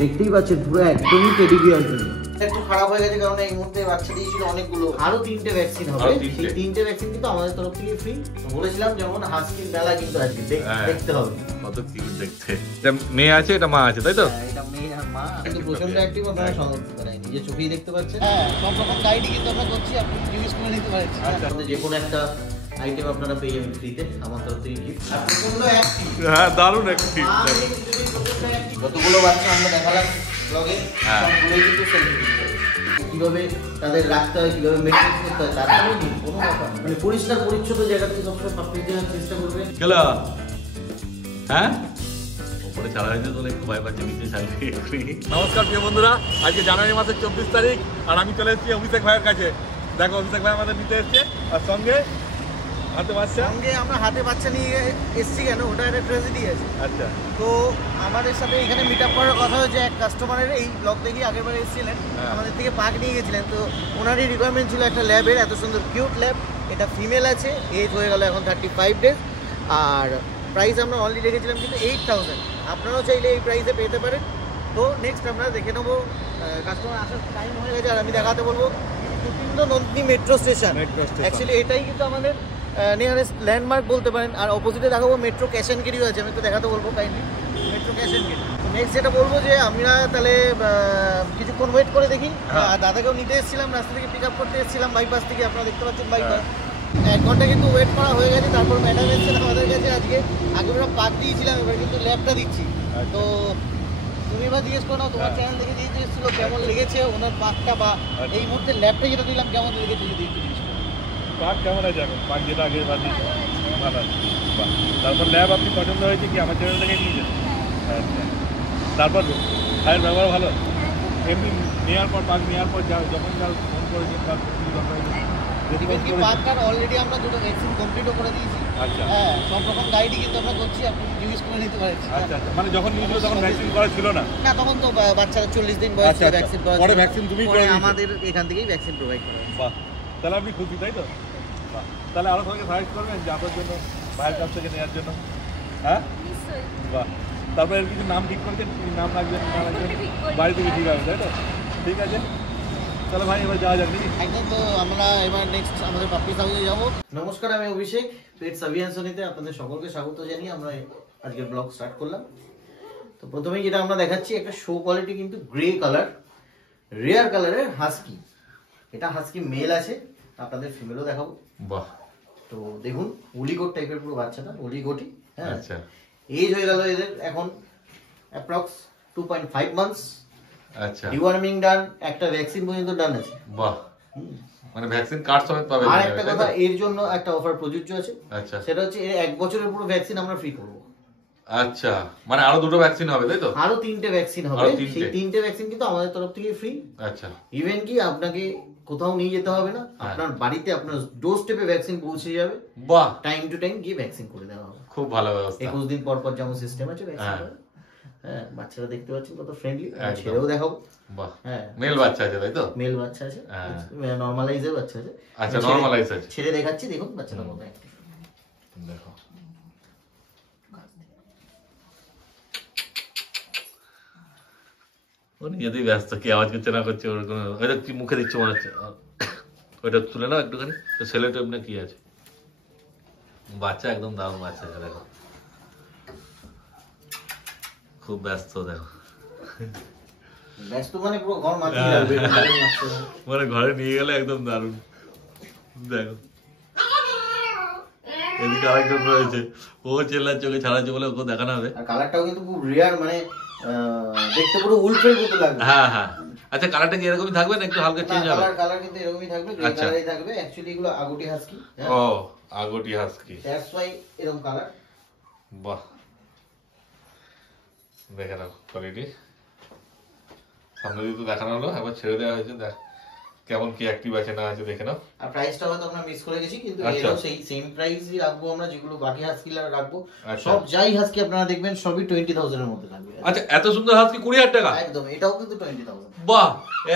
দেখতেই পাচ্ছেন পুরো একদমই টেডি বিয়ার জন্য। একটু খারাপ হয়ে গেছে কারণ এই মুহূর্তে বাচ্চা দিয়েছিল অনেকগুলো, আরো 3টে ভ্যাকসিন হবে। সেই 3টে ভ্যাকসিন কিন্তু আমাদের তরফ থেকে ফ্রি। বলেছিলাম যেমন হাস্কির মেলা কিন্তু আজকে দেখতে হবে। কত কিউট দেখতে। এটা মেয়ে আছে, এটা মা আছে, তাই তো? এটা মেয়ে আর মা, কিন্তু প্রচন্ড অ্যাক্টিভ, আপনারা সমর্থন করেন নিজে চোখেই দেখতে পাচ্ছেন। হ্যাঁ, সব রকম গাইডই কিন্তু আমরা করছি, আপনি ইউজ করে নিতে পারেন। আচ্ছা, যে কোনো একটা আইটেম আপনারা পেয়ে যাবেন ফ্রিতে আমার তরফ থেকে গিফট। আর প্রচন্ড অ্যাক্টিভ। হ্যাঁ, দারুণ অ্যাক্টিভ। যতগুলো বাচ্চা আমরা দেখালাম ব্লগে, সবগুলোই কিন্তু সেলফি। কিভাবে তাদের রাখতে হয়, কিভাবে মেনটেন করতে হয়, তার কোনো ব্যাপার মানে পরিষ্কার পরিচ্ছন্ন জায়গাতে সবসময় সবকিছু দেওয়ার চেষ্টা করবে। গেলা হ্যাঁ, উপরে চালা হয়েছে তো একটু ভয় পাচ্ছে, নিচে চালিয়ে। নমস্কার প্রিয় বন্ধুরা, আজকে জানুয়ারি মাসের 24 তারিখ আর আমি চলে এসেছি অভিষেক ভাইয়ের কাছে। দেখো অভিষেক ভাই আমাদের নিতে এসছে, আর সঙ্গে হাতে বাচ্চা। সঙ্গে আমরা হাতে বাচ্চা নিয়ে এসেছি কেন, ওটা একটা ট্র্যাজেডি আছে। আচ্ছা, তো আমাদের সাথে এখানে মিট আপ করার কথা হয়েছে এক কাস্টমারের। এই ব্লগ দেখি আগেরবার এসেছিলেন, আমাদের থেকে পাক নিয়ে গেছিলেন। তো ওনারই রিকোয়ারমেন্ট ছিল একটা ল্যাবের, এত সুন্দর কিউট ল্যাব। এটা ফিমেল আছে, এজ হয়ে গেল এখন 35 ডেজ। আর প্রাইস আমরা অনলি রেখেছিলাম কিন্তু 8000। আপনারাও চাইলে এই প্রাইসে পেতে পারেন। তো নেক্সট আমরা দেখে নেবো, কাস্টমার আসার টাইম হয়ে গেছে। আর আমি দেখাতে বলবো কুটিন্দ নন্দী মেট্রো স্টেশন। অ্যাকচুয়ালি এটাই কিন্তু আমাদের নিয়ারেস্ট ল্যান্ডমার্ক বলতে পারেন। আর অপোজিটে দেখাবো মেট্রো ক্যাশ অ্যান্ড ক্যারিও আছে, আমি একটু দেখাতে বলবো kindly metro cash and carry. তো নেক্সট যেটা বলবো যে আমরা তাহলে কিছুক্ষণ ওয়েট করে দেখি। আর দাদাকেও নিতে এসেছিলাম, রাস্তা থেকে পিক আপ করতে এসেছিলাম বাইপাস থেকে, আপনারা দেখতে পাচ্ছেন বাইপাস। 1 ঘন্টা কিন্তু ওয়েট করা হয়ে গেছে। তারপর ম্যাডাম এসেছেন আমাদের কাছে আজকে। আগে আমরা পাক দিয়েছিলাম, এবার কিন্তু ল্যাবটা দিচ্ছি। তো তুমি এবার জিজ্ঞেস করো না, তোমার চ্যানেল থেকে দিয়ে এসেছিল কেমন লেগেছে ওনার পাকটা, বা এই মুহূর্তে ল্যাবটা যেটা দিলাম কেমন লেগেছে যদি একটু জিজ্ঞেস করো। পাক কেমন আছে এখন? পাক যেটা আগে বাদ দিয়েছে ভালো। তারপর ল্যাব আপনি পছন্দ হয়েছে কি আমার চ্যানেল থেকে নিয়েছেন? আচ্ছা, তারপর ভাইয়ের ব্যবহার ভালো? এমনি নেওয়ার পর পাক নেওয়ার পর যখন ফোন করেছেন তার অলরেডি আমরা দুটো ভ্যাকসিন কমপ্লিটও করে দিয়েছি। আচ্ছা, হ্যাঁ, সব রকম গাইডই কিন্তু আমরা করছি, আপনি ইউজ করে নিতে পারেন। আচ্ছা আচ্ছা, মানে যখন নিয়েছিল তখন ভ্যাকসিন করা ছিল না? না, তখন তো বাচ্চারা 40 দিন বয়সে ভ্যাকসিন করা। পরে ভ্যাকসিন তুমি করে আমাদের এখান থেকেই ভ্যাকসিন প্রোভাইড করা। বাহ, তাহলে আপনি খুশি তাই তো? বাহ, তাহলে আরো সবাইকে সাজেস্ট করবেন যে আপনার জন্য ভাইয়ের কাছ থেকে নেওয়ার জন্য? হ্যাঁ, বাহ। তারপরে এর কিছু নাম ঠিক করেছেন, কি নাম রাখবেন না রাখবেন বাড়ি থেকে ঠিক হবে তাই তো? ঠিক আছে, চলো ভাই এবার যাওয়া যাক নাকি? একদম। তো আমরা এবার নেক্সট আমাদের পাপ্পিস হাউসে যাবো। নমস্কার, আমি অভিষেক, পেটস অভিয়ানসনিতে আপনাদের সকলকে স্বাগত জানিয়ে আমরা আজকের ব্লগ স্টার্ট করলাম। তো প্রথমেই যেটা আমরা দেখাচ্ছি একটা শো কোয়ালিটি কিন্তু গ্রে কালার, রেয়ার কালারের হাস্কি। এটা হাস্কি মেল আছে, আপনাদের ফিমেলও দেখাবো। বাহ, তো দেখুন ওলিগোট টাইপের পুরো বাচ্চাটা, ওলিগোটি। হ্যাঁ, আচ্ছা। এজ হয়ে গেল এদের এখন অ্যাপ্রক্স 2.5 মান্থস। আচ্ছা, ডিওয়ার্মিং ডান, একটা ভ্যাকসিন পর্যন্ত ডান আছে। বাহ, মানে ভ্যাকসিন কার্ড সমেত পাবে। আর একটা কথা, এর জন্য একটা অফার প্রযোজ্য আছে। আচ্ছা, সেটা হচ্ছে এর 1 বছরের পুরো ভ্যাকসিন আমরা ফ্রি করব। আচ্ছা, মানে আরো দুটো ভ্যাকসিন হবে তাই তো? আরো 3টে ভ্যাকসিন হবে, সেই 3টে ভ্যাকসিন কিন্তু আমাদের তরফ থেকে ফ্রি। আচ্ছা, ইভেন কি আপনাকে কোথাও নিয়ে যেতে হবে না, আপনার বাড়িতে আপনার ডোর স্টেপে ভ্যাকসিন পৌঁছে যাবে। বাহ, টাইম টু টাইম গিয়ে ভ্যাকসিন করে দেওয়া হবে। খুব ভালো ব্যবস্থা। 21 দিন পর পর যেমন সিস্টেম আছে ভ্যাকসিন। হ্যাঁ, বাচ্চারা দেখতে পাচ্ছেন কত ফ্রেন্ডলি, ছেড়েও দেখাবো। বাহ, হ্যাঁ, মেল বাচ্চা আছে তাই তো? মেল বাচ্চা আছে, নরমালাইজের বাচ্চা আছে। আচ্ছা, নরমালাইজ আছে। ছেড়ে দেখাচ্ছি, দেখুন বাচ্চাটা কত অ্যাক্টিভ। দেখো, ও নিজেতেই ব্যস্ত, কি আওয়াজ করছে না করছে ওর কোনো, ওইটা কি মুখে দিচ্ছে মনে হচ্ছে। ওইটা তুলে নাও একটুখানি। তো ছেলেটা এমনি কি আছে, বাচ্চা একদম দারুণ বাচ্চা আছে। দেখো খুব ব্যস্ত, দেখো ব্যস্ত মানে পুরো ঘর মাতিয়ে যাবে, মানে ঘরে নিয়ে গেলে একদম দারুণ। দেখো এদিকে আরেকজন রয়েছে, ও চেল্লার চোখে ছাড়াচ্ছে বলে ওকে দেখানো হবে। আর কালারটাও কিন্তু খুব রেয়ার, মানে দেখতে পুরো উলফের মতো লাগবে। হ্যাঁ হ্যাঁ, আচ্ছা, কালারটা কি এরকমই থাকবে না একটু হালকা চেঞ্জ হবে? কালার কিন্তু এরকমই থাকবে, গ্রে কালারই থাকবে। অ্যাকচুয়ালি এগুলো আগটি হাস্কি। ও, আগটি হাস্কি, দ্যাটস ওয়াই এরকম কালার। বাহ, দেখে নাও কোয়ালিটি। সামনে দিয়ে তো দেখানো হলো, একবার ছেড়ে দেওয়া হয়েছে, দেখ কেমন কি অ্যাক্টিভ আছে না আছে দেখে নাও। আর প্রাইসটা হয়তো আমরা মিস করে গেছি, কিন্তু এটাও সেই সেম প্রাইসই রাখবো আমরা যেগুলো বাকি হাস্কিলা রাখবো। সব যাই হাস্কি আপনারা দেখবেন সবই 20,000 এর মধ্যে থাকবে। আচ্ছা, এত সুন্দর হাস্কি 20,000 টাকা? একদম, এটাও কিন্তু 20,000। বাহ,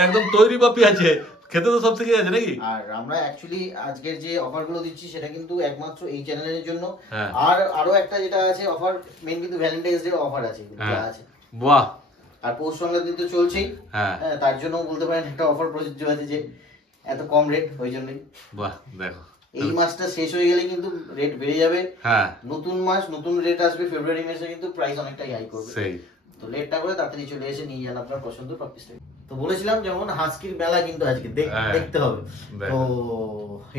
একদম তৈরি কপি আছে, খেতে তো সব শিখে গেছে নাকি? আর আমরা অ্যাকচুয়ালি আজকের যে অফারগুলো দিচ্ছি সেটা কিন্তু একমাত্র এই চ্যানেলের জন্য। হ্যাঁ। আর আরো একটা যেটা আছে অফার, মেন কিন্তু ভ্যালেন্টাইন্স ডে অফার আছে যা আছে। বাহ। আর পৌষ সংক্রান্তি তো চলছেই, হ্যাঁ তার জন্য বলতে পারেন একটা অফার প্রযোজ্য আছে যে এত কম রেট, ওই জন্যই। বাহ দেখো, এই মাসটা শেষ হয়ে গেলে কিন্তু রেট বেড়ে যাবে। হ্যাঁ নতুন মাস নতুন রেট আসবে, ফেব্রুয়ারি মাসে কিন্তু প্রাইস অনেকটাই হাই করবে। সেই তো লেট না করে তাড়াতাড়ি চলে এসে নিয়ে যান আপনার পছন্দের পাপিসটা। তো বলেছিলাম যেমন হাস্কির মেলা কিন্তু আজকে দেখতে হবে। তো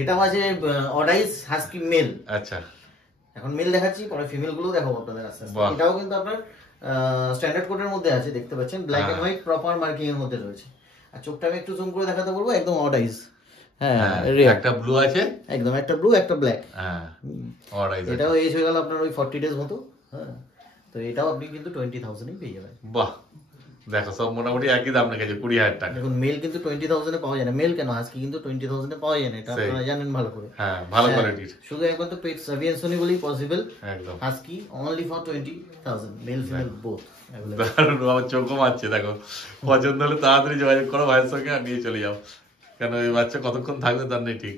এটা মাঝে অডাইস হাস্কি মেল। আচ্ছা, এখন মেল দেখাচ্ছি, পরে ফিমেল গুলো দেখাবো আপনাদের আস্তে আস্তে। এটাও কিন্তু আপনার স্ট্যান্ডার্ড কোডের মধ্যে আছে, দেখতে পাচ্ছেন black and white proper marking এর মধ্যে রয়েছে। আর চোখটা আমি একটু জুম করে দেখাতে বলবো, একদম অডাইস। হ্যাঁ একটা ব্লু আছে, একদম একটা ব্লু একটা ব্ল্যাক। হ্যাঁ অডাইস। এটাও এজ হয়ে গেল আপনার ওই 40 ডেজ মতো। হ্যাঁ, তো এটাও আপনি কিন্তু 20,000 এ পেয়ে যাবেন। বাহ দেখো, সব মোটামুটি একই দাম রেখেছে, 20,000 টাকা। দেখুন মেল কিন্তু 20,000 এ পাওয়া যায় না, মেল কেন হাস্কি কিন্তু 20,000 এ পাওয়া যায় না, এটা আপনারা জানেন ভালো করে। হ্যাঁ ভালো কোয়ালিটির। শুধু একবার তো পেট সাভিয়েন্সনি বলেই পসিবল। একদম husky only for 20,000 male female both. দারুণ, আমার চোখও মারছে। দেখো পছন্দ হলে তাড়াতাড়ি যোগাযোগ করো ভাইয়ের সঙ্গে আর নিয়ে চলে যাও, কেন ওই বাচ্চা কতক্ষণ থাকবে তার নেই ঠিক,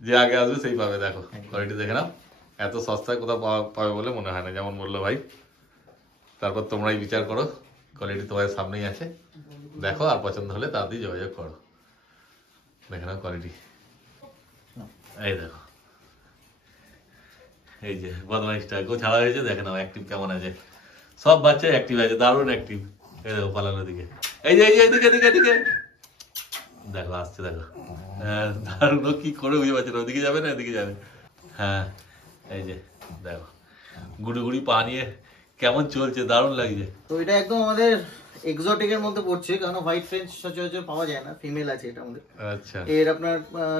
যে আগে আসবে সেই পাবে। দেখো কোয়ালিটি দেখে নাও, এত সস্তায় কোথাও পাবে বলে মনে হয় না, যেমন বললো ভাই। তারপর তোমরাই বিচার করো, কোয়ালিটি তোমাদের সামনেই আছে, দেখো আর পছন্দ হলে তাড়াতাড়ি যোগাযোগ করো। দেখে নাও কোয়ালিটি, এই দেখো, এই যে বদমাইশটা গো ছাড়া হয়েছে, দেখে নাও অ্যাক্টিভ কেমন আছে। সব বাচ্চা অ্যাক্টিভ আছে, দারুণ অ্যাক্টিভ। এই দেখো পালানোর দিকে, এই যে এদিকে এদিকে এদিকে দেখো আসছে, দেখো দারুণ। কি করে বুঝে পাচ্ছে না, ওদিকে যাবে না এদিকে যাবে। হ্যাঁ এই যে দেখো গুড়ি গুড়ি পা নিয়ে কেমন চলছে, দারুণ লাগছে। তো এটা একদম আমাদের এক্সোটিক এর মধ্যে পড়ছে, কারণ হোয়াইট ফ্রেঞ্চ সচরাচর পাওয়া যায় না। ফিমেল আছে এটা আমাদের। আচ্ছা, এর আপনার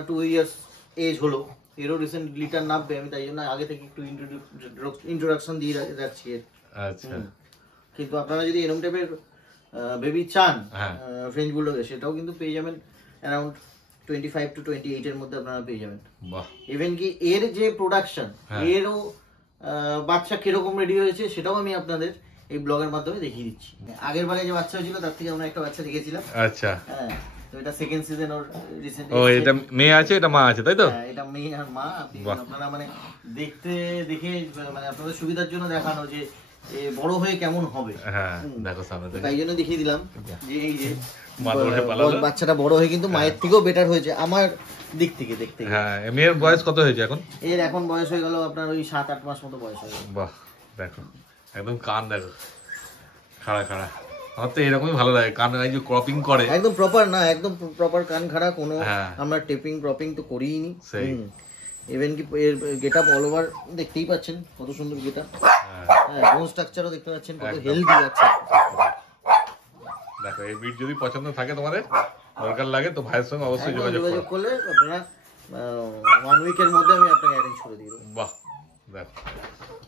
2 ইয়ার্স এজ হলো, এরও রিসেন্ট লিটার নামবে, আমি তাই জন্য আগে থেকে একটু ইন্ট্রোডাকশন দিয়ে রাখছি এর। আচ্ছা কিন্তু আপনারা যদি এরকম টাইপের বেবি চান হ্যাঁ ফ্রেঞ্চ বুলডগে, সেটাও কিন্তু পেয়ে যাবেন অ্যারাউন্ড 25 to 28 এর মধ্যে আপনারা পেয়ে যাবেন। বাহ। ইভেন কি এর যে প্রোডাকশন, এরও বাচ্চা কিরকম রেডি হয়েছে সেটাও আমি আপনাদের এই ব্লগের মাধ্যমে দেখিয়ে দিচ্ছি। আগের বারে যে বাচ্চা হয়েছিল তার থেকে আমরা একটা বাচ্চা রেখেছিলাম। আচ্ছা, হ্যাঁ, তো এটা সেকেন্ড সিজন ওর রিসেন্ট। ও এটা মেয়ে আছে, এটা মা আছে, তাই তো? হ্যাঁ, এটা মেয়ে আর মা। আপনারা মানে দেখে মানে আপনাদের সুবিধার জন্য দেখানো যে বড় হয়ে কেমন হবে। হ্যাঁ দেখো সামনে থেকে, তাই জন্য দেখিয়ে দিলাম যে এই যে বাচ্চাটা বড় হয়ে কিন্তু মায়ের থেকেও বেটার হয়েছে আমার দিক থেকে দেখতে। হ্যাঁ, মেয়ের বয়স কত হয়েছে এখন? এর এখন বয়স হয়ে গেল আপনার ওই 7-8 মাস মতো বয়স হয়ে গেল। বাহ দেখো একদম কান দেখো খাড়া খাড়া। আমার তো এরকমই ভালো লাগে, কান এই যে ক্রপিং করে একদম প্রপার না, একদম প্রপার কান খাড়া, কোনো আমরা টেপিং ক্রপিং তো করিই নি। ইভেন কি এর গেটআপ অল ওভার দেখতেই পাচ্ছেন কত সুন্দর গেটআপ। হ্যাঁ, বোন স্ট্রাকচারও দেখতে পাচ্ছেন কত হেলদি আছে। দেখো এই বিট যদি পছন্দ থাকে তোমাদের, দরকার লাগে তো ভাইয়ের সঙ্গে অবশ্যই যোগাযোগ করলে আপনারা 1 উইকের মধ্যে আমি আপনাকে অ্যারেঞ্জ করে দিব। বাহ দেখো,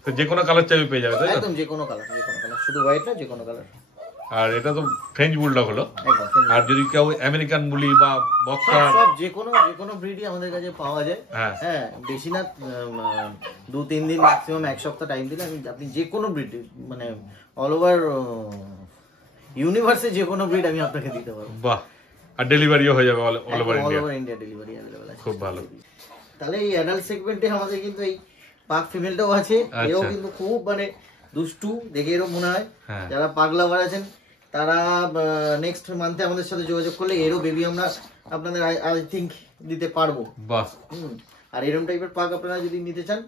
তো যে কোনো কালার চাইবে পেয়ে যাবে, তাই তো? একদম যে কোনো কালার, শুধু হোয়াইট না, যে কোনো কালার। আর এটা তো ফ্রেঞ্চ বুলডগ হলো। আর যদি কেউ আমেরিকান বুলি বা বক্সার, সব যে কোনো ব্রিডই আমাদের কাছে পাওয়া যায়। হ্যাঁ, বেশি না 2-3 দিন ম্যাক্সিমাম 1 সপ্তাহ টাইম দিলে আপনি যে কোনো ব্রিড মানে অল ওভার ইউনিভার্সে যে কোনো ব্রিড আমি আপনাকে দিতে পারবো। বাহ। আর ডেলিভারিও হয়ে যাবে all over India delivery available আছে। খুব ভালো। তাহলে এই অ্যাডাল্ট সেগমেন্টে আমাদের কিন্তু এই পাক ফিমেলটাও আছে। এও কিন্তু খুব মানে দুষ্টু দেখে এরও মনে হয়। যারা পাগ লাভার আছেন তারা নেক্সট মান্থে আমাদের সাথে যোগাযোগ করলে এরও বেবি আমরা আপনাদের আই থিংক দিতে পারবো। বাহ। আর এরকম টাইপের পাক আপনারা যদি নিতে চান,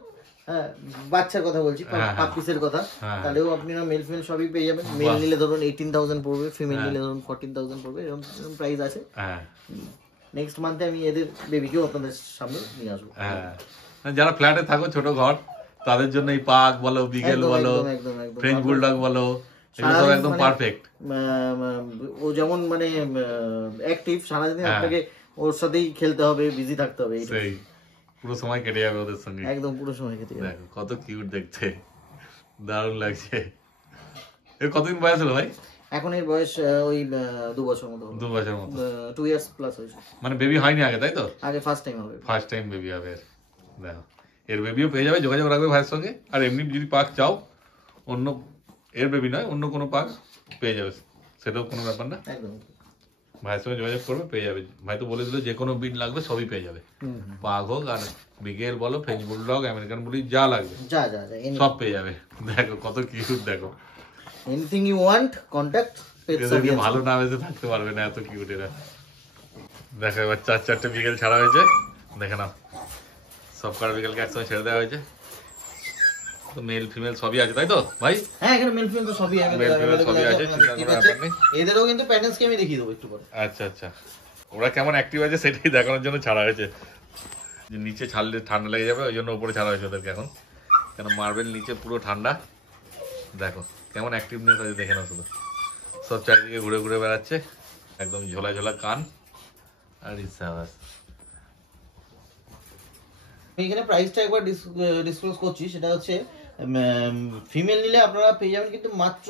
হ্যাঁ বাচ্চার কথা বলছি, পাক পিসের কথা, তাহলেও আপনারা মেল ফিমেল সবই পেয়ে যাবেন। মেল নিলে ধরুন 18,000 পড়বে, ফিমেল নিলে ধরুন 14,000 পড়বে, এরকম প্রাইস আছে। নেক্সট মান্থে আমি এদের বেবিকেও আপনাদের সামনে নিয়ে আসবো। যারা ফ্ল্যাটে থাকো, ছোট ঘর, তাদের জন্য এই পাক বলো, বিগেল বলো, ফ্রেঞ্চ বুলডগ বলো, এগুলো সব একদম পারফেক্ট। ও যেমন মানে অ্যাক্টিভ, সারাদিন আপনাকে ওর সাথেই খেলতে হবে, বিজি থাকতে হবে, সেই পুরো সময় কেটে যাবে ওদের সঙ্গে। একদম পুরো সময় কেটে যাবে। দেখো কত কিউট দেখতে, দারুণ লাগছে। এর কতদিন বয়স হলো ভাই? এখন এর বয়স ওই 2 বছর মতো। 2 বছর মতো, 2 ইয়ার্স প্লাস হয়েছে। মানে বেবি হয়নি আগে, তাই তো? আগে ফার্স্ট টাইম হবে, ফার্স্ট টাইম বেবি হবে। দেখো এর বেবিও পেয়ে যাবে, যোগাযোগ রাখবে ভাইয়ের সঙ্গে। আর এমনি যদি পাক চাও, অন্য এর বেবি নয়, অন্য কোনো পাক পেয়ে যাবে, সেটাও কোনো ব্যাপার না। একদম। ভাইয়ের সঙ্গে যোগাযোগ করবে, পেয়ে যাবে। ভাই তো বলে দিল যে কোনো ব্রিড লাগবে সবই পেয়ে যাবে, পাগ হোক আর বিগেল বলো, ফ্রেঞ্চ বুলডগ, আমেরিকান বুলি, যা লাগবে যা সব পেয়ে যাবে। দেখো কত কিউট, দেখো anything you want contact pets এদেরকে ভালো না বেঁচে থাকতে পারবে না, এত কিউট এরা। দেখো এবার 4-4টে বিকেল ছাড়া হয়েছে, দেখে নাও সব কার বিকেলকে একসঙ্গে ছেড়ে দেওয়া হয়েছে। তো মেল ফিমেল সবই আছে তাই তো ভাই? হ্যাঁ এখানে মেল ফিমেল তো সবই মেল ফিমেল সবই আছে, চিন্তা করার ব্যাপার নেই। এদেরও কিন্তু প্যাটার্নসকে আমি দেখিয়ে দেবো একটু পরে। আচ্ছা আচ্ছা, ওরা কেমন অ্যাক্টিভ আছে সেটাই দেখানোর জন্য ছাড়া হয়েছে। যে নিচে ছাড়লে ঠান্ডা লেগে যাবে, ওই জন্য উপরে ছাড়া হয়েছে ওদেরকে এখন, কেন মার্বেল নিচে পুরো ঠান্ডা। দেখো কেমন অ্যাক্টিভনেস আছে, দেখে নাও শুধু, সব চারিদিকে ঘুরে ঘুরে বেড়াচ্ছে, একদম ঝোলা ঝোলা কান আর ইসাবাস। এখানে প্রাইসটা একবার ডিসক্লোজ করছি, সেটা হচ্ছে ফিমেল নিলে আপনারা পেয়ে যাবেন কিন্তু মাত্র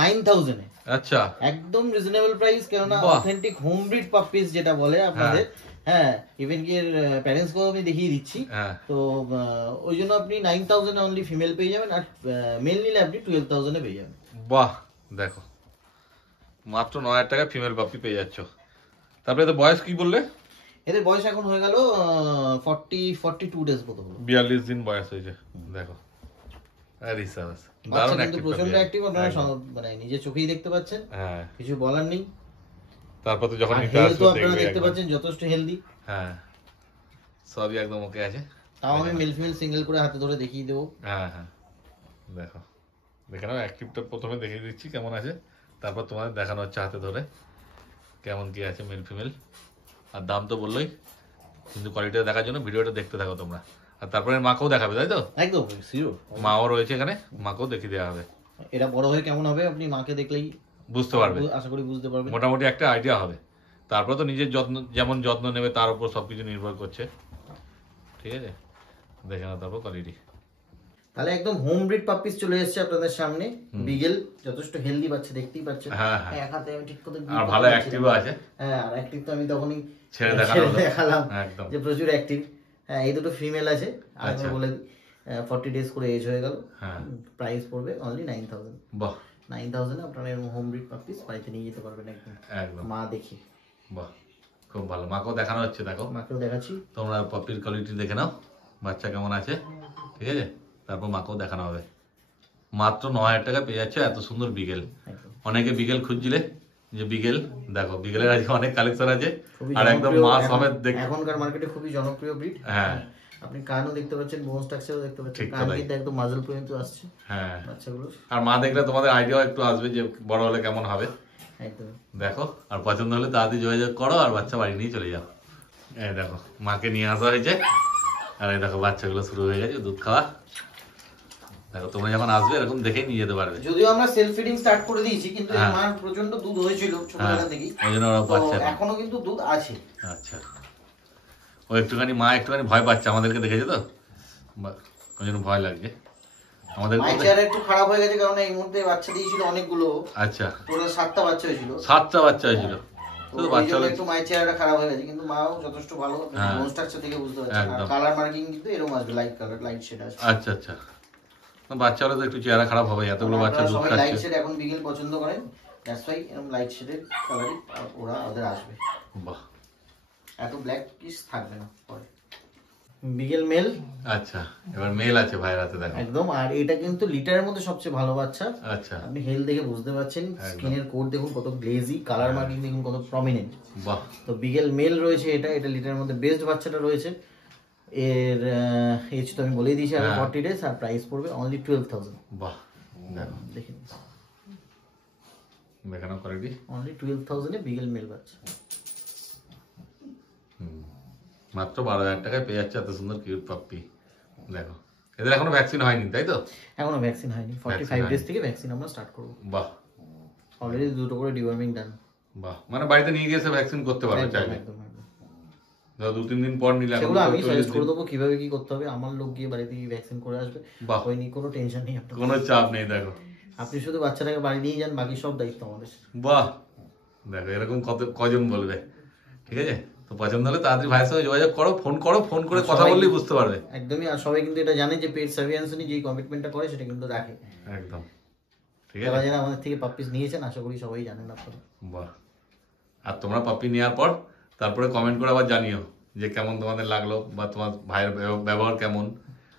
9000 এ। আচ্ছা, একদম রিজনেবল প্রাইস, কেননা অথেন্টিক হোম ব্রিড পাপিস যেটা বলে আপনাদের। হ্যাঁ ইভেন কি এর প্যারেন্টস কেও আমি দেখিয়ে দিচ্ছি। তো ওই জন্য আপনি 9000 এ অনলি ফিমেল পেয়ে যাবেন, আর মেল নিলে আপনি 12000 এ পেয়ে যাবেন। বাহ দেখো মাত্র 9000 টাকা ফিমেল পাপি পেয়ে যাচ্ছ। তারপরে তো বয়স কি বললে? এদের বয়স এখন হয়ে গেল 42 ডেজ মতো হলো, 42 দিন বয়স হয়েছে। দেখো আরে সাবাস, দারুণ অ্যাক্টিভ, প্রচন্ড অ্যাক্টিভ, আপনারা মানে নিজে চোখেই দেখতে পাচ্ছেন। হ্যাঁ কিছু বলার নেই। তারপর তো যখন এটা আসবে আপনারা দেখতে পাচ্ছেন যথেষ্ট হেলদি। হ্যাঁ সবই একদম ওকে আছে। তাও আমি মেল ফিমেল সিঙ্গেল করে হাতে ধরে দেখিয়ে দেবো। হ্যাঁ হ্যাঁ দেখো, দেখে নাও অ্যাক্টিভটা প্রথমে দেখিয়ে দিচ্ছি কেমন আছে, তারপর তোমাদের দেখানো হচ্ছে হাতে ধরে কেমন কি আছে মেল ফিমেল। আর দাম তো বললোই, কিন্তু কোয়ালিটিটা দেখার জন্য ভিডিওটা দেখতে থাকো তোমরা। আর তারপরে মাকেও দেখাবে তাই তো? একদম সিওর, মাও রয়েছে এখানে, মাকেও দেখিয়ে দেওয়া হবে। এটা বড় হয়ে কেমন হবে আপনি মাকে দেখলেই বুঝতে পারবে, আশা করি বুঝতে পারবেন, মোটামুটি একটা আইডিয়া হবে। তারপরে তো নিজের যত্ন, যেমন যত্ন নেবে তার উপর সবকিছু নির্ভর করছে। ঠিক আছে, দেখে নাও তারপর কোয়ালিটি। তাহলে একদম হোম ব্রিড পাপিস চলে এসেছে আপনাদের সামনে। বিগেল যথেষ্ট হেলদি বাচ্চা, দেখতেই পাচ্ছেন। হ্যাঁ এক হাতে আমি ঠিক করে আর ভালো অ্যাক্টিভও আছে। হ্যাঁ আর অ্যাক্টিভ তো আমি তখনই ছেড়ে দেখালাম একদম যে প্রচুর অ্যাক্টিভ। হ্যাঁ এই দুটো ফিমেল আছে, আর বলে 40 ডেজ করে এজ হয়ে গেল। প্রাইস পড়বে অনলি 9000। বাহ 9000 এ আপনারা এরকম হোম ব্রিড পাপিস বাড়িতে নিয়ে যেতে পারবেন একদম মা দেখে। বাহ খুব ভালো, মাকেও দেখানো হচ্ছে, দেখো মাকেও দেখাচ্ছি। তোমরা পাপির কোয়ালিটি দেখে নাও, বাচ্চা কেমন আছে। ঠিক আছে, তারপর মাকেও দেখানো হবে। মাত্র 9000 টাকা পেয়ে যাচ্ছে এত সুন্দর বিগেল। অনেকে বিগেল খুঁজছিলে, যে বিগেল দেখো, বিগেলের আজকে অনেক কালেকশন আছে, আর একদম মা সমেত দেখো এখনকার মার্কেটে খুবই জনপ্রিয় ব্রিড। হ্যাঁ আপনি কানও দেখতে পাচ্ছেন, বোন স্ট্রাকচারও দেখতে পাচ্ছেন, কান কিন্তু একদম মাজল পর্যন্ত আসছে। হ্যাঁ বাচ্চাগুলো, আর মা দেখলে তোমাদের আইডিয়া একটু আসবে যে বড় হলে কেমন হবে। একদম দেখো, আর পছন্দ হলে তাড়াতাড়ি যোগাযোগ করো আর বাচ্চা বাড়ি নিয়ে চলে যাও। এই দেখো মাকে নিয়ে আসা হয়েছে, আর এই দেখো বাচ্চাগুলো শুরু হয়ে গেছে দুধ খাওয়া। দেখো তোমরা যখন আসবে এরকম দেখেই নিয়ে যেতে পারবে। যদিও আমরা সেলফ ফিডিং স্টার্ট করে দিয়েছি, কিন্তু এই মার প্রচন্ড দুধ হয়েছিল ছোটবেলা থেকেই, ওই জন্য ওরা পাচ্ছে এখনো কিন্তু দুধ আছে। আচ্ছা, ও একটুখানি মা একটুখানি ভয় পাচ্ছে আমাদেরকে দেখেছে তো, ওই জন্য ভয় লাগছে আমাদের। মায়ের চেহারা একটু খারাপ হয়ে গেছে, কারণ এই মুহূর্তে বাচ্চা দিয়েছিল অনেকগুলো। আচ্ছা, পুরো 7টা বাচ্চা হয়েছিল। 7টা বাচ্চা হয়েছিল, তো বাচ্চা হলে একটু মায়ের চেহারাটা খারাপ হয়ে গেছে, কিন্তু মাও যথেষ্ট ভালো। বোন স্ট্রাকচার থেকে বুঝতে পারছেন, আর কালার মার্কিং কিন্তু এরকম আসবে, লাইট কালার, লাইট শেড আসবে। আচ্ছা আচ্ছা, বাচ্চা হলে তো একটু চেহারা খারাপ হবে, এতগুলো বাচ্চা দুধ খাচ্ছে। লাইট শেড এখন বিগেল পছন্দ করেন, দ্যাটস ওয়াই এরকম লাইট শেডের কালারই ওদের আসবে। বাহ, এত ব্ল্যাক পিস থাকবে না পরে। বিগেল মেল। আচ্ছা, এবার মেল আছে ভাইয়ের হাতে দেখো একদম। আর এটা কিন্তু লিটারের মধ্যে সবচেয়ে ভালো বাচ্চা। আচ্ছা, আপনি হেল দেখে বুঝতে পারছেন, স্কিনের কোড দেখুন কত গ্লেজি, কালার মার্কিং দেখুন কত প্রমিনেন্ট। বাহ, তো বিগেল মেল রয়েছে, এটা লিটারের মধ্যে বেস্ট বাচ্চাটা রয়েছে। এর এজ তো আমি বলেই দিয়েছি, আর 40 ডেজ, আর প্রাইস পড়বে অনলি 12000। বাহ দেখো, দেখেন দেখানো কোয়ালিটি অনলি 12000 এ বিগেল মেল বাচ্চা। মাত্র 12000 টাকায় পেয়ে যাচ্ছে এত সুন্দর কিউট পাপ্পি। দেখো এদের এখনো ভ্যাকসিন হয়নি তাই তো? এখনো ভ্যাকসিন হয়নি, 45 ডেজ থেকে ভ্যাকসিন আমরা স্টার্ট করব। বাহ, অলরেডি 2টো করে ডিওয়ার্মিং ডান। বাহ, মানে বাড়িতে নিয়ে গিয়ে ভ্যাকসিন করতে পারবে চাইলে। ধরো 2-3 দিন পর নিলে সেগুলো আমি সাজেস্ট করে দেবো কিভাবে কি করতে হবে, আমার লোক গিয়ে বাড়িতে গিয়ে ভ্যাকসিন করে আসবে। ওই নিয়ে কোনো টেনশন নেই আপনার, কোনো চাপ নেই। দেখো আপনি শুধু বাচ্চাটাকে বাড়ি নিয়ে যান, বাকি সব দায়িত্ব আমাদের। বাহ দেখো, এরকম কজন বলবে। ঠিক আছে, তো পছন্দ হলে তাড়াতাড়ি ভাইয়ের সঙ্গে যোগাযোগ করো, ফোন করে কথা বললেই বুঝতে পারবে। একদমই। আর সবাই কিন্তু এটা জানে যে পেট সার্ভিলেন্স নিয়ে যে কমিটমেন্টটা করে সেটা কিন্তু রাখে একদম। ঠিক আছে, যারা আমাদের থেকে পাপ্পিস নিয়েছেন আশা করি সবাই জানেন আপনারা। বাহ আর তোমরা পাপ্পি নেওয়ার পর তারপরে কমেন্ট করে আবার জানিও যে কেমন তোমাদের লাগলো বা তোমার ভাইয়ের ব্যবহার কেমন,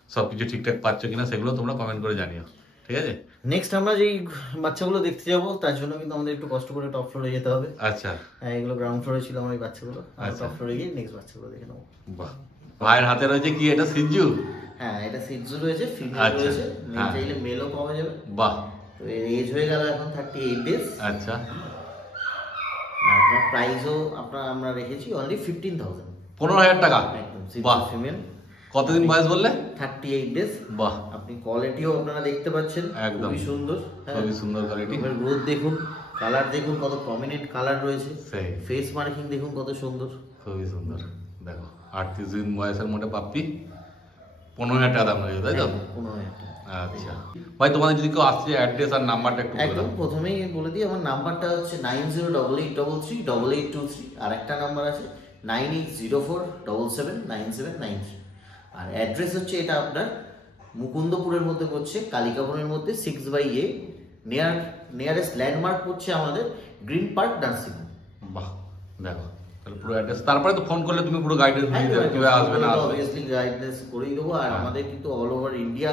সব কিছু ঠিকঠাক পাচ্ছ কিনা সেগুলো তোমরা কমেন্ট করে জানিও, ঠিক আছে? নেক্সট আমরা যেই বাচ্চাগুলো দেখতে যাবো তার জন্য কিন্তু আমাদের একটু কষ্ট করে টপ ফ্লোরে যেতে হবে। আচ্ছা হ্যাঁ, এগুলো গ্রাউন্ড ফ্লোরে ছিল আমার এই বাচ্চাগুলো, আর আচ্ছা। টপ ফ্লোরে গিয়ে নেক্সট বাচ্চাগুলো দেখে নেবো। বাহ, ভাইয়ের হাতে রয়েছে কি এটা, সিজু? হ্যাঁ, এটা সিটজু রয়েছে, ফিমেল আচ্ছা, রয়েছে, হ্যাঁ। চাইলে মেলও পাওয়া যাবে। বাহ, তো এর এজ হয়ে গেল এখন 38 ডেজ। আচ্ছা। আপনার প্রাইসও আমরা রেখেছি অনলি 15,000। 15,000 টাকা? একদম বাহ, ফিমেল। কতদিন বয়স বললে? 38 ডেজ। বাহ, আপনি কোয়ালিটিও আপনারা দেখতে পাচ্ছেন, একদম। খুবই সুন্দর। খুবই সুন্দর কোয়ালিটি। এবার গ্রোথ দেখুন, কালার দেখুন কত প্রমিনেন্ট কালার রয়েছে, সেই ফেস মার্কিং দেখুন কত সুন্দর। খুবই সুন্দর। দেখো 38 দিন বয়সের মোটে পাপ্পি, 15,000 টাকা দাম রয়েছে, তাই তো? 15,000 টাকা। আচ্ছা ভাই, তোমাদের যদি কেউ আসছে অ্যাড্রেস আর নাম্বারটা একটু বলে একদম দাও। প্রথমেই বলে দিই, আমার নাম্বারটা হচ্ছে 9088338823। আর একটা নাম্বার আছে 9804779793। আর অ্যাড্রেস হচ্ছে এটা আপনার মুকুন্দপুরের মধ্যে পড়ছে, কালিকাপুরের মধ্যে 6/A। নিয়ারেস্ট ল্যান্ডমার্ক পড়ছে আমাদের গ্রিন পার্ক নার্সিং হোম। বাহ, দেখো তাহলে পুরো অ্যাড্রেস, তারপরে তো ফোন করলে তুমি পুরো গাইডেন্স দিয়ে দেবে কিভাবে আসবে না আসবে। অবভিয়াসলি গাইডেন্স করেই দেবো। আর হ্যাঁ। আমাদের কিন্তু all over India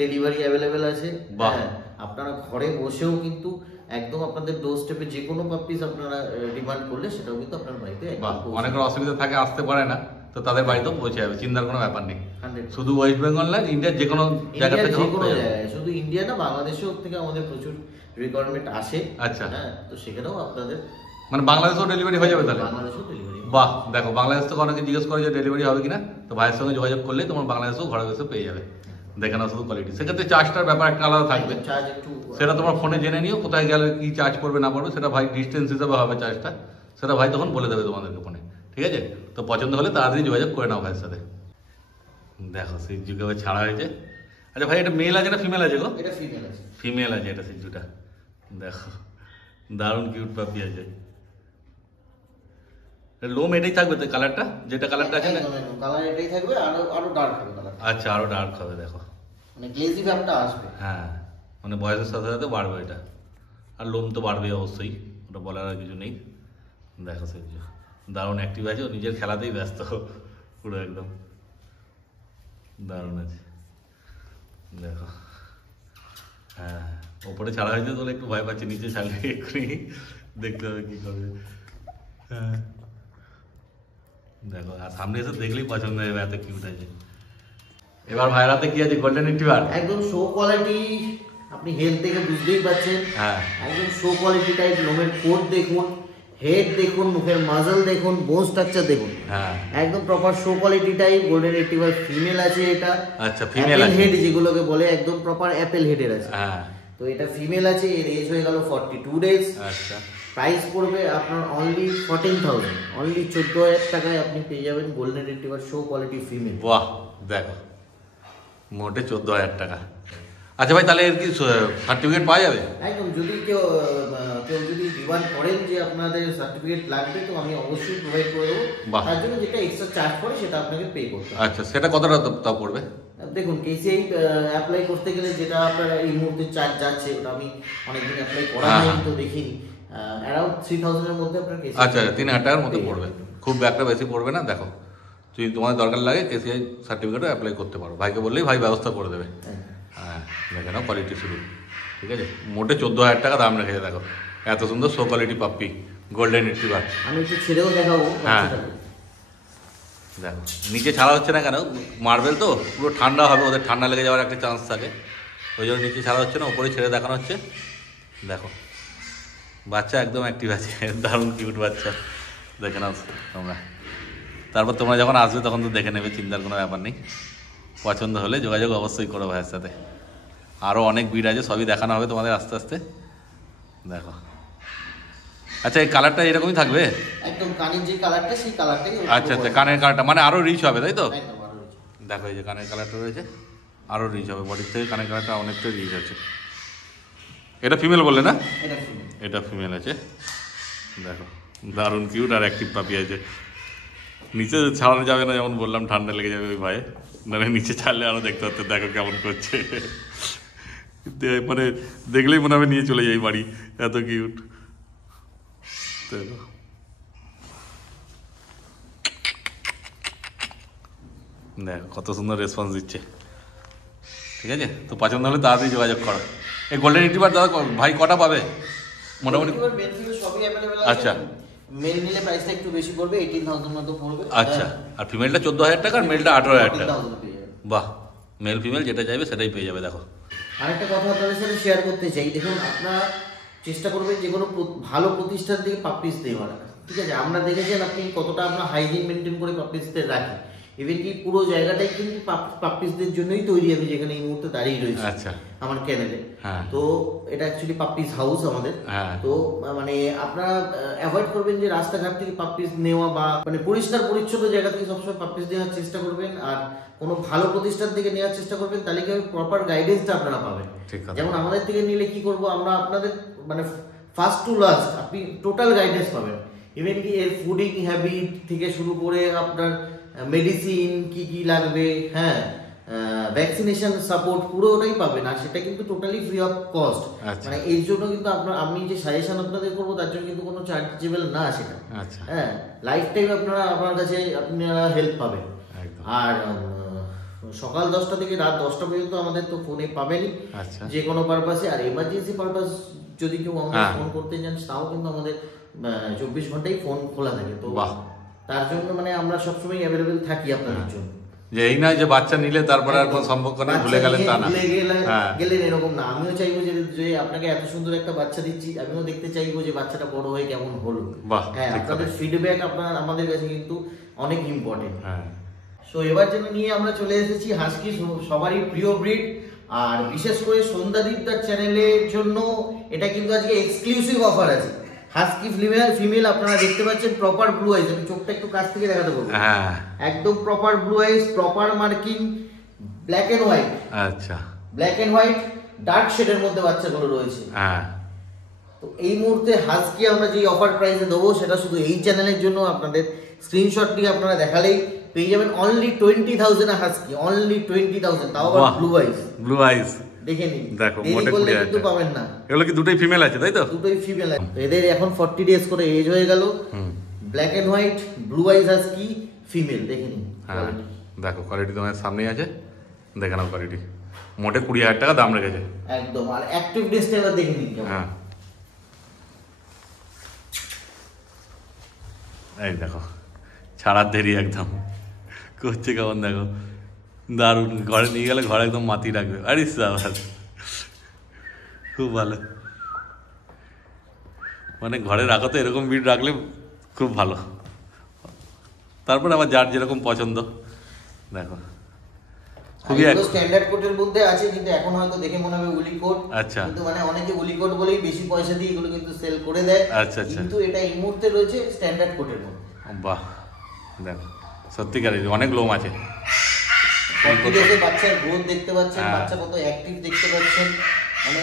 delivery available আছে। বাহ। হ্যাঁ, আপনারা ঘরে বসেও কিন্তু একদম আপনাদের ডোর স্টেপে যে কোনো পাপ্পিস আপনারা ডিমান্ড করলে সেটাও কিন্তু আপনার বাড়িতে বাহ, একদম অনেকের অসুবিধা থাকে, আসতে পারে না, তো তাদের বাড়িতেও পৌঁছে যাবে, চিন্তার কোনো ব্যাপার নেই। 100%। শুধু ওয়েস্ট বেঙ্গল না, ইন্ডিয়ার যে কোনো জায়গা ইন্ডিয়ার থেকে যে হোক কোনো পেয়ে যাবে। জায়গায়, শুধু ইন্ডিয়া না, বাংলাদেশেও থেকে আমাদের প্রচুর রিকোয়ারমেন্ট আসে। আচ্ছা। হ্যাঁ, তো সেখানেও আপনাদের মানে বাংলাদেশেও ডেলিভারি হয়ে যাবে তাহলে? বাংলাদেশেও ডেলিভারি। বাহ, দেখো বাংলাদেশ থেকে অনেকে জিজ্ঞেস করে যে ডেলিভারি হবে কিনা, তো ভাইয়ের সঙ্গে যোগাযোগ করলেই তোমার বাংলাদেশেও ঘরে বসে পেয়ে যাবে, দেখে নাও শুধু কোয়ালিটি। সেক্ষেত্রে চার্জটার ব্যাপার একটা আলাদা থাকবে, চার্জ একটু সেটা তোমার ফোনে জেনে নিও, কোথায় গেলে কি চার্জ পড়বে না পড়বে, সেটা ভাই ডিস্টেন্স হিসাবে হবে চার্জটা, সেটা ভাই তখন বলে দেবে তোমাদেরকে ফোনে, ঠিক আছে? তো পছন্দ হলে তাড়াতাড়ি যোগাযোগ করে নাও ভাইয়ের সাথে। দেখো সেই যুগে ছাড়া হয়েছে। আচ্ছা ভাই, এটা মেল আছে না ফিমেল আছে গো? এটা ফিমেল আছে। ফিমেল আছে এটা সিজুটা, দেখো দারুণ কিউট পাপি আছে। লোম এটাই থাকবে তো, কালারটা যেটা কালারটা আছে না? কালার এটাই থাকবে, আরো ডার্ক হবে কালার। আচ্ছা, আরো ডার্ক হবে, দেখো মানে গ্লেজি ভাবটা আসবে। হ্যাঁ, মানে বয়সের সাথে সাথে বাড়বে এটা, আর লোম তো বাড়বে অবশ্যই, ওটা বলার আর কিছু নেই। দেখো সিজু দারুণ অ্যাক্টিভ আছে, ও নিজের খেলাতেই ব্যস্ত পুরো একদম, দারুণ আছে। দেখো হ্যাঁ, ওপরে ছাড়া হয়েছে তো একটু ভয় পাচ্ছে, নিচে ছাড়লে এক্ষুনি দেখতে হবে কি করবে। হ্যাঁ দেখো, আর সামনে এসে দেখলেই পছন্দ হয়ে যাবে, এত কিউট আছে। এবার ভাইয়ের হাতে কি আছে? Golden retriever. একদম শো কোয়ালিটি, আপনি হেলথ দেখে বুঝতেই পারছেন। হ্যাঁ, একদম শো কোয়ালিটি টাইপ। লোমের কোট দেখুন, হেড দেখুন, মুখের মাজল দেখুন, বোন স্ট্রাকচার দেখুন, হ্যাঁ, একদম proper show quality type. Golden retriever female আছে এটা। আচ্ছা ফিমেল আছে। হেড যেগুলোকে বলে, একদম প্রপার অ্যাপেল হেডের আছে। হ্যাঁ, তো এটা ফিমেল আছে, এর এজ হয়ে গেল 42 ডেজ। আচ্ছা প্রাইস পড়বে আপনার অনলি 14,000। অনলি 14,000 টাকায় আপনি পেয়ে যাবেন golden retriever show quality female. বাহ, দেখো মোটে 14,000 টাকা। আচ্ছা ভাই, তাহলে এর কি সার্টিফিকেট পাওয়া যাবে? একদম, যদি কেউ যদি ডিমান্ড করেন যে আপনাদের সার্টিফিকেট লাগবে, তো আমি অবশ্যই প্রোভাইড করে দেবো। বাহ। তার জন্য যেটা এক্সট্রা চার্জ পড়ে সেটা আপনাকে পে করতে হবে। আচ্ছা, সেটা কতটা তা পড়বে? দেখুন, কেসিআই অ্যাপ্লাই করতে গেলে যেটা আপনার এই মুহূর্তে চার্জ যাচ্ছে, ওটা আমি অনেকদিন অ্যাপ্লাই করা হ্যাঁ, হয়নি হ্যাঁ। তো দেখিনি। অ্যারাউন্ড 3,000 এর মধ্যে আপনার কেসিআই। আচ্ছা, 3,000 টাকার মতো পড়বে, খুব একটা বেশি পড়বে না। দেখো যদি তোমাদের দরকার লাগে কেসিআই সার্টিফিকেটও অ্যাপ্লাই করতে পারো, ভাইকে বললেই ভাই ব্যবস্থা করে দেবে। হ্যাঁ, দেখে নাও কোয়ালিটি শুরু, ঠিক আছে? মোটে 14,000 টাকা দাম রেখেছে, দেখো এত সুন্দর show quality puppy golden retriever. আমি একটু ছেড়েও দেখাবো। হ্যাঁ। দেখো নিচে ছাড়া হচ্ছে না কেন, মার্বেল তো পুরো ঠান্ডা হবে, ওদের ঠান্ডা লেগে যাওয়ার একটা চান্স থাকে, ওই জন্য নিচে ছাড়া হচ্ছে না, উপরে ছেড়ে দেখানো হচ্ছে। দেখো বাচ্চা একদম অ্যাক্টিভ আছে, দারুণ কিউট বাচ্চা, দেখে নাও তোমরা। তারপর তোমরা যখন আসবে তখন তো দেখে নেবে, চিন্তার কোনো ব্যাপার নেই। পছন্দ হলে যোগাযোগ অবশ্যই করো ভাইয়ের সাথে। আরও অনেক ভিড় আছে, সবই দেখানো হবে তোমাদের আস্তে আস্তে। দেখো আচ্ছা, এই কালারটা এরকমই থাকবে? একদম কানের যে কালারটা, সেই কালারটাই। আচ্ছা আচ্ছা, কানের কালারটা মানে আরও রিচ হবে, তাই তো? একদম আরো রয়েছে। দেখো এই যে কানের কালারটা রয়েছে, আরও রিচ হবে, বডির থেকে কানের কালারটা অনেকটা রিচ আছে। এটা ফিমেল বললে না? এটা ফিমেল। এটা ফিমেল আছে। দেখো দারুণ কিউট আর অ্যাক্টিভ পাপি আছে। নিচে ছাড়ানো যাবে না, যেমন বললাম ঠান্ডা লেগে যাবে ওই ভয়ে, মানে নিচে ছাড়লে আরও দেখতে পারতে। দেখো কেমন করছে, মানে দেখলেই মনে হবে নিয়ে চলে যাই বাড়ি, এত কিউট। দেখো দেখ কত সুন্দর রেসপন্স দিচ্ছে। ঠিক আছে, তো পছন্দ হলে তাড়াতাড়ি যোগাযোগ করো। এই গোল্ডেন রিট্রিভার দাদা ভাই কটা পাবে মোটামুটি? মেল ফিমেল সবই অ্যাভেলেবল আছে। আচ্ছা, মেল নিলে প্রাইসটা একটু বেশি পড়বে, 18,000 মতো পড়বে। আচ্ছা, আর ফিমেলটা 14,000 টাকা আর মেলটা 18,000 টাকা। 14,000 পেয়ে যাবে। বাহ, মেল ফিমেল যেটা চাইবে সেটাই পেয়ে যাবে। দেখো আরেকটা কথা আপনাদের সাথে শেয়ার করতে চাই, দেখুন আপনারা চেষ্টা করবেন যে কোনো ভালো প্রতিষ্ঠান থেকে পাপ্পিস দেওয়ার। ঠিক আছে, আমরা দেখেছেন আপনি কতটা আপনার হাইজিন মেনটেন করে পাপ্পিসদের রাখেন। ইভেন কি পুরো জায়গাটাই কিন্তু পাপ্পিসদের জন্যই তৈরি, আমি যেখানে এই মুহূর্তে দাঁড়িয়ে রয়েছি আচ্ছা আমার ক্যানেলে। হ্যাঁ। তো এটা অ্যাকচুয়ালি পাপ্পিস হাউস আমাদের। হ্যাঁ। তো মানে আপনারা অ্যাভয়েড করবেন যে রাস্তাঘাট থেকে পাপ্পিস নেওয়া, বা মানে পরিষ্কার পরিচ্ছন্ন জায়গা থেকে সবসময় পাপ্পিস নেওয়ার চেষ্টা করবেন। আর কোনো ভালো প্রতিষ্ঠান থেকে নেওয়ার চেষ্টা করবেন, তাহলে কি প্রপার গাইডেন্সটা আপনারা পাবেন। ঠিক কথা। যেমন আমাদের থেকে নিলে কি করব আমরা, আপনাদের মানে ফার্স্ট টু লাস্ট আপনি টোটাল গাইডেন্স পাবেন। ইভেন কি এর ফুডিং হ্যাবিট থেকে শুরু করে আপনার মেডিসিন কি কি লাগবে, হ্যাঁ, ভ্যাকসিনেশন সাপোর্ট পুরোটাই পাবেন। আর সেটা কিন্তু টোটালি ফ্রি অফ কস্ট। আচ্ছা। মানে এই জন্য কিন্তু আপনার, আমি যে সাজেশন আপনাদের করবো তার জন্য কিন্তু কোনো চার্জেবল না সেটা। আচ্ছা। হ্যাঁ, লাইফ টাইম আপনারা আমার কাছে আপনারা হেল্প পাবেন। একদম। আর সকাল 10টা থেকে রাত 10টা পর্যন্ত আমাদের তো ফোনে পাবেনই। আচ্ছা। যে কোনো পারপাসে। আর এমার্জেন্সি পারপাস যদি কেউ আমাদের হ্যাঁ। ফোন করতে চান, তাও কিন্তু আমাদের 24 ঘন্টাই ফোন খোলা থাকে। তো বাহ। তার জন্য মানে আমরা সবসময় অ্যাভেলেবেল থাকি আপনাদের জন্য। যে এই নয় যে বাচ্চা নিলে তারপরে আর কোনো সম্পর্ক নেই, ভুলে গেলেন তা না। ভুলে হ্যাঁ। গেলেন এরকম না। আমিও চাইবো যে আপনাকে এত সুন্দর একটা বাচ্চা দিচ্ছি, আমিও দেখতে চাইবো যে বাচ্চাটা বড় হয়ে কেমন হলো। বাহ, হ্যাঁ, ঠিক আপনাদের কথা। ফিডব্যাক আপনার আমাদের কাছে কিন্তু অনেক ইম্পর্টেন্ট। হ্যাঁ। সো এবার যেন নিয়ে আমরা চলে এসেছি হাস্কি, সবারই প্রিয় ব্রিড। আর বিশেষ করে সন্ধ্যাদীপদার চ্যানেলের জন্য এটা কিন্তু আজকে এক্সক্লুসিভ অফার আছে। হাস্কি ফিমেল আপনারা দেখতে পাচ্ছেন, প্রপার ব্লু আইজ। আমি চোখটা একটু কাছ থেকে দেখাতে বলবো। হ্যাঁ। একদম proper blue eyes, proper marking, black and white. আচ্ছা। ব্ল্যাক এন্ড হোয়াইট ডার্ক শেডের মধ্যে বাচ্চাগুলো রয়েছে। হ্যাঁ। তো এই মুহূর্তে হাস্কি আমরা যে অফার প্রাইসে দেবো সেটা শুধু এই চ্যানেলের জন্য। আপনাদের স্ক্রিনশট দিয়ে আপনারা দেখালেই পেয়ে যাবেন অনলি 20,000 হাস্কি, অনলি 20,000, তাও আবার ব্লু আইজ। ব্লু আইজ দেখে নিন, দেখো, দেরি মোটে করলে 20,000 কিন্তু পাবেন না। এগুলো কি দুটোই ফিমেল আছে তাই তো? দুটোই ফিমেল আছে। তো এদের এখন 40 ডেজ করে এজ হয়ে গেল। Black and white blue eyes husky female, দেখে নিন হ্যাঁ, quality। দেখো কোয়ালিটি তোমার সামনেই আছে, দেখে নাও কোয়ালিটি। মোটে 20,000 টাকা দাম রেখেছে একদম। আর অ্যাক্টিভ ডেজটা এবার দেখে নিন কেমন। হ্যাঁ, এই দেখো ছাড়ার দেরি একদম করছে কেমন, দেখো দারুণ। ঘরে নিয়ে গেলে ঘরে একদম মাতি রাখবে। আরে সাবাস, খুব ভালো। মানে ঘরে রাখো তো এরকম বিট রাখলে খুব ভালো। তারপরে আবার যার যেরকম পছন্দ। দেখো খুবই স্ট্যান্ডার্ড কোটের মধ্যে আছে, কিন্তু এখন হয়তো দেখে মনে হবে উলি কোট। আচ্ছা। কিন্তু মানে অনেকে উলি কোট বলেই বেশি পয়সা দিয়ে এগুলো কিন্তু সেল করে দেয়। আচ্ছা আচ্ছা। কিন্তু এটা এই মুহূর্তে রয়েছে স্ট্যান্ডার্ড কোটের মধ্যে। বাহ, দেখো সত্যিকারের অনেক লোম আছে। বাচ্চার গ্রোথ দেখতে পাচ্ছেন, বাচ্চা কত অ্যাক্টিভ দেখতে পাচ্ছেন। মানে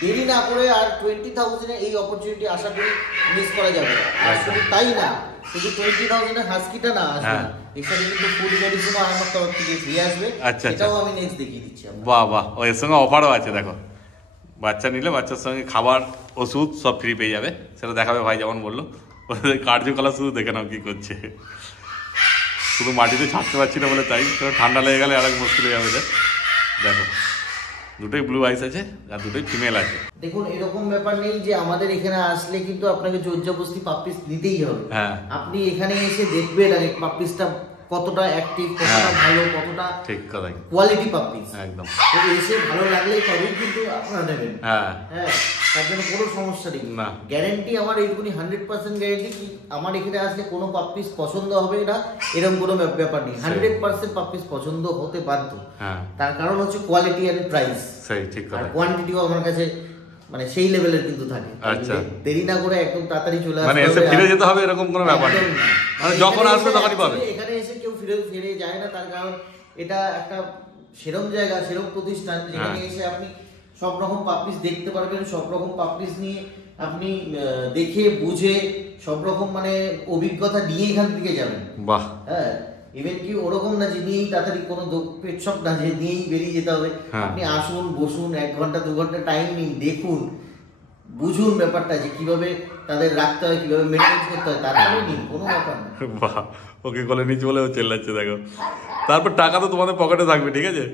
দেরি না করে আর 20,000 এই অপরচুনিটি আশা করি মিস করা যাবে না। আর শুধু তাই না, শুধু 20,000 হাস্কিটা না আসবে, এখানে কিন্তু ফুড মেডিসিনও আমার তরফ থেকে ফ্রি আসবে। আচ্ছা, এটাও আমি নেক্সট দেখিয়ে দিচ্ছি। বাহ বাহ, এর সঙ্গে অফারও আছে। দেখো বাচ্চা নিলে বাচ্চার সঙ্গে খাবার ওষুধ সব ফ্রি পেয়ে যাবে। সেটা দেখাবে ভাই যেমন বললো। ওদের কার্যকলাপ শুধু দেখে নাও কি করছে। শুধু মাটিতে ছাড়তে পারছি না বলে তাই, কারণ ঠান্ডা লেগে গেলে আর এক মুশকিল হয়ে যাবে। দেখো দুটোই ব্লু আইস আছে আর দুটোই ফিমেল আছে। দেখুন এরকম ব্যাপার নেই যে আমাদের এখানে আসলে কিন্তু আপনাকে জোরজবস্তি পাপ্পিস নিতেই হবে। হ্যাঁ, আপনি এখানে এসে দেখবেন আগে পাপ্পিসটা কতটা অ্যাক্টিভ, কতটা ভালো, কতটা ঠিক কথাই, কোয়ালিটি পাপ্পিস। একদম। তো এসে ভালো লাগলেই তবেই কিন্তু আপনারা নেবেন। হ্যাঁ হ্যাঁ, তার জন্য কোনো সমস্যা নেই। না, গ্যারেন্টি আমার এইটুকুনি 100% গ্যারেন্টি কি আমার এখানে আসলে কোনো পাপ্পিস পছন্দ হবে না এরকম কোনো ব্যাপার নেই। 100% পাপ্পিস পছন্দ হতে বাধ্য। হ্যাঁ, তার কারণ হচ্ছে কোয়ালিটি আর প্রাইস। সেই ঠিক আর কথা। কোয়ান্টিটিও আমার কাছে মানে সেই লেভেলের কিন্তু থাকে। আচ্ছা। দেরি না করে একদম তাড়াতাড়ি চলে আসবে, মানে এসে ফিরে যেতে হবে এরকম কোনো ব্যাপার নেই। মানে যখন আসবে তখনই পাবে। এখানে এসে কেউ ফিরে যায় না, তার কারণ এটা একটা সেরম জায়গা, সেরম প্রতিষ্ঠান যেখানে এসে আপনি সব রকম পাপ্পিস দেখতে পারবেন, সব রকম পাপ্পিস নিয়ে আপনি দেখে বুঝে সব রকম মানে অভিজ্ঞতা নিয়ে এখান থেকে যাবেন। বাহ। হ্যাঁ, ইভেন কি ওরকম না যে নিয়েই তাড়াতাড়ি কোনো পেট শপ না যে নিয়েই বেরিয়ে যেতে হবে। আপনি আসুন, বসুন, 1 ঘন্টা 2 ঘন্টা টাইম নিন, দেখুন, বুঝুন ব্যাপারটা যে কিভাবে তাদের রাখতে হয়, কিভাবে মেনটেন করতে হয়, তারপরে নিন, কোনো ব্যাপার না। বাহ, ওকে কোলে নিচে বলে ও চেল্লাচ্ছে। দেখো তারপর টাকা তো তোমাদের পকেটে থাকবে, ঠিক আছে?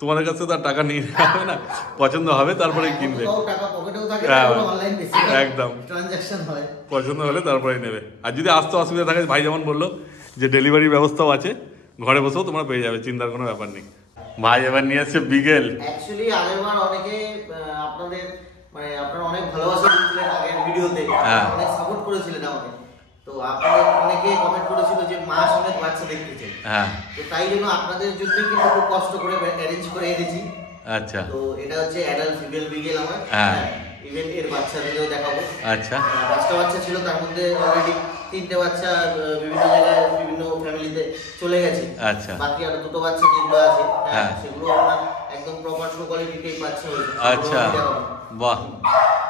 তোমাদের কাছে তো আর টাকা নিয়ে হবে না, পছন্দ হবে তারপরে কিনবে। টাকা পকেটেও থাকে, হ্যাঁ, অনলাইন বেশি একদম ট্রানজাকশন হয়। পছন্দ হলে তারপরে নেবে। আর যদি আসতে অসুবিধা থাকে, ভাই যেমন বললো যে ডেলিভারি ব্যবস্থাও আছে, ঘরে বসেও তোমরা পেয়ে যাবে, চিন্তার কোনো ব্যাপার নেই। ভাই এবার নিয়ে আসছে বিগেল। অ্যাকচুয়ালি আগেরবার অনেকে আপনাদের মানে আপনারা অনেক ভালোবাসা দিয়েছিলেন আগের ভিডিওতে, অনেক সাপোর্ট করেছিলেন আমাকে। তো আপনাদের অনেকে কমেন্ট করেছিল যে মা সমেত বাচ্চা দেখতে চাই। হ্যাঁ, তো তাই জন্য আপনাদের জন্য কিন্তু খুব কষ্ট করে অ্যারেঞ্জ করে এনেছি। আচ্ছা, তো এটা হচ্ছে অ্যাডাল্ট ফিমেল বিগেল আমার। হ্যাঁ, ইভেন এর বাচ্চাদেরও দেখাবো। আচ্ছা, 5টা বাচ্চা ছিল, তার মধ্যে অলরেডি 3টে বাচ্চা বিভিন্ন জায়গায় বিভিন্ন ফ্যামিলিতে চলে গেছে। আচ্ছা, বাকি আরো 2টো বাচ্চা যেগুলো আছে, হ্যাঁ, সেগুলো আপনার একদম প্রপার শো কোয়ালিটির বাচ্চা হয়েছে। আচ্ছা, বাহ।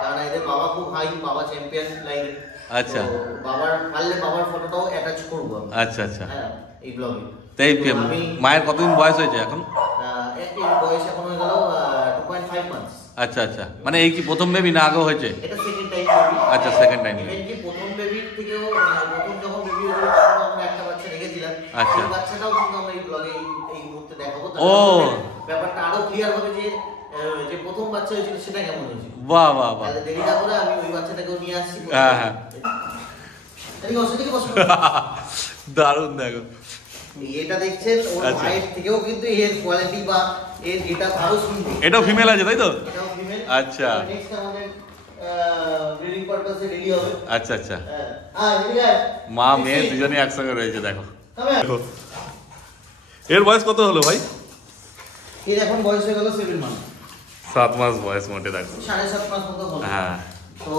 কারণ এদের বাবা খুব হাই, বাবা চ্যাম্পিয়ন লাইনে। আচ্ছা, বাবার পারলে বাবার ফটোটাও অ্যাটাচ করব। আচ্ছা, আচ্ছা, হ্যাঁ, এই ব্লগে। তাই মায়ের কতদিন বয়স হয়েছে এখন? এর বয়স এখন হয়ে গেল 2.5 মান্থস। আচ্ছা, আচ্ছা, মানে এই কি প্রথম বেবি না আগেও হয়েছে? এটা সেকেন্ড টাইম বেবি। আচ্ছা, সেকেন্ড টাইম। ইভেন কি প্রথম বেবির থেকেও প্রথম যখন বেবি হয়েছিল তখন আমরা একটা বাচ্চা রেখেছিলাম। আচ্ছা, এই বাচ্চাটাও কিন্তু আমরা এই ব্লগে এই মুহূর্তে দেখাবো। ও, ব্যাপারটা আরো ক্লিয়ার হবে যে যে প্রথম বাচ্চা হয়েছিল সেটা কেমন হয়েছিল। বাহ বাহ বাহ। তাহলে দেরি না করে আমি ওই বাচ্চাটাকেও নিয়ে আসছি। হ্যাঁ, হ্যাঁ, এদিকে বসো, এদিকে বসো। দারুণ। দেখো এটা দেখছেন, ওর আচ্ছা, মায়ের থেকেও কিন্তু এর কোয়ালিটি বা এর এটা আরো সুন্দর। এটাও ফিমেল আছে তাই তো? এটাও ফিমেল। আচ্ছা, নেক্সট আমাদের ব্রিডিং পারপাসে রেডি হবে। আচ্ছা, আচ্ছা, হ্যাঁ, এদিকে আয়। মা মেয়ে দুজনেই একসঙ্গে রয়েছে। দেখো তবে দেখো এর বয়স কত হলো ভাই? এর এখন বয়স হয়ে গেল 7 মাস। 7 মাস বয়স মোটে। দেখো 7.5 মাস মতো হলো। হ্যাঁ, তো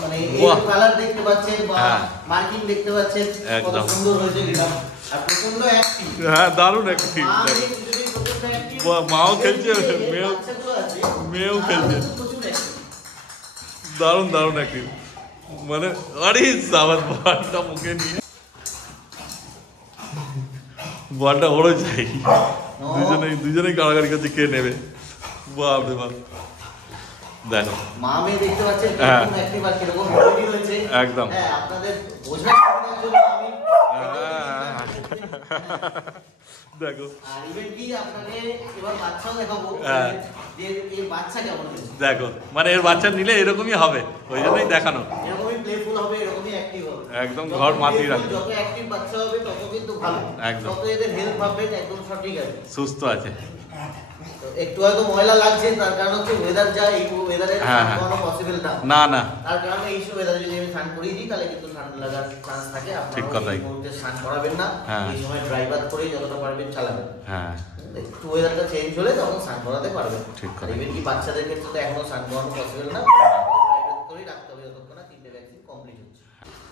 মানে বাহ। এই কালার দেখতে পাচ্ছেন বা হ্যাঁ, মার্কিং দেখতে পাচ্ছেন, কত একদম সুন্দর হয়েছে এটা। আর প্রচন্ড অ্যাক্টিভ। হ্যাঁ, দারুণ অ্যাক্টিভ। মা দেখো মেয়ে দুজনেই প্রচন্ড অ্যাক্টিভ। মাও খেলছে, এই মেয়েও বাচ্চাগুলো আছে, মেয়েও তারা খেলছে। কিন্তু প্রচুর active। দারুণ দারুণ অ্যাক্টিভ। মানে আরে সাবাস, বলটা মুখে নিয়ে বলটা ওরও চাই। দুজনেই কারাগারি করছে কে নেবে। বাপ রে বাপ। দেখো মা মেয়ে দেখতে পাচ্ছেন হ্যাঁ, কিরকম অ্যাক্টিভ আর কিরকম তৈরি হয়েছে। একদম। হ্যাঁ, আপনাদের বোঝার সুবিধার জন্য আমি দেখো আর ইভেন কি আপনাকে এবার বাচ্চাও দেখাবো হ্যাঁ, যে এই বাচ্চা কেমন হয়েছে। দেখো মানে এর বাচ্চা নিলে এরকমই হবে, ওই জন্যই দেখানো। এরকমই প্লেফুল হবে, এরকমই অ্যাক্টিভ হবে। একদম ঘর মাতিয়ে রাখবে। যত অ্যাক্টিভ বাচ্চা হবে তত কিন্তু ভালো। একদম। তত এদের হেলথ ভাববেন একদম সঠিক আছে। সুস্থ আছে। তো একটু হয়তো ময়লা লাগছে, তার কারণ হচ্ছে ওয়েদার যা, এই ওয়েদারে হ্যাঁ, স্নান হ্যাঁ। করানো পসিবল না। না না, তার কারণে এইসব ওয়েদারে যদি আমি স্নান করিয়ে দিই তাহলে কিন্তু ঠান্ডা লাগার চান্স থাকে। ঠিক আপনারা কথাই। এই মুহূর্তে স্নান করাবেন না। হ্যাঁ। এই সময় ড্রাই বাথ করেই যতটা পারবেন চালাবেন। হ্যাঁ, একটু ওয়েদারটা চেঞ্জ হলে তখন স্নান করাতে পারবেন। ঠিক কথা। ইভেন কি বাচ্চাদের ক্ষেত্রে তো এখনো স্নান করানো পসিবল না। ড্রাই বাথ করেই রাখতে হবে যতক্ষণ না 3টে ভ্যাকসিন কমপ্লিট হচ্ছে।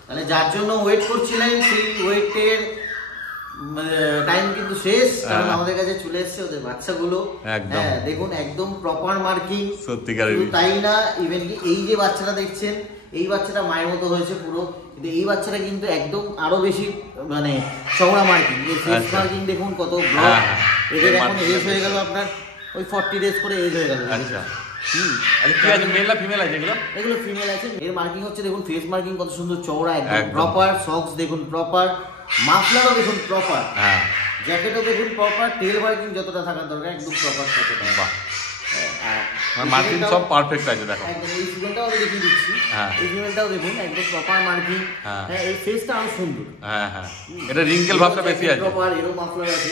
তাহলে যার জন্য ওয়েট করছিলেন সেই ওয়েটের টাইম কিন্তু শেষ, কারণ আমাদের কাছে চলে এসেছে ওদের বাচ্চাগুলো। একদম। হ্যাঁ, দেখুন একদম প্রপার মার্কিং। সত্যিকারের। শুধু তাই না, ইভেন কি এই যে বাচ্চাটা দেখছেন, এই বাচ্চাটা মায়ের মতো হয়েছে পুরো, কিন্তু এই বাচ্চাটা কিন্তু একদম আরো বেশি মানে চওড়া মার্কিং। এই ফেস আচ্ছা। মার্কিং দেখুন কত ব্লড। হ্যাঁ, হ্যাঁ। এদের এই এখন marking এজ হয়ে গেল আপনার ওই 40 ডেজ করে এজ হয়ে গেল। আচ্ছা, আচ্ছা, কি আছে মেল না ফিমেল আছে এগুলো? এগুলো ফিমেল আছে। এর মার্কিং হচ্ছে দেখুন, ফেস মার্কিং কত সুন্দর চওড়া, একদম একদম। প্রপার। সক্স দেখুন প্রপার, মাফলারও দেখুন প্রপার, হ্যাঁ, জ্যাকেটও দেখুন প্রপার, টেল মার্কিং যতটা থাকার দরকার একদম প্রপার ততটা। বাহ। আর মার্কিং সব পারফেক্ট আছে। দেখো একদম এই ফিমেলটাও আমি দেখিয়ে দিচ্ছি। হ্যাঁ। এই ফিমেলটাও দেখুন একদম প্রপার মার্কিং। হ্যাঁ। হ্যাঁ, এই ফেসটা আরো সুন্দর। হ্যাঁ, হ্যাঁ, এটা রিঙ্কেল ভাবটা বেশি আছে। প্রপার এরো মাফলার আছে।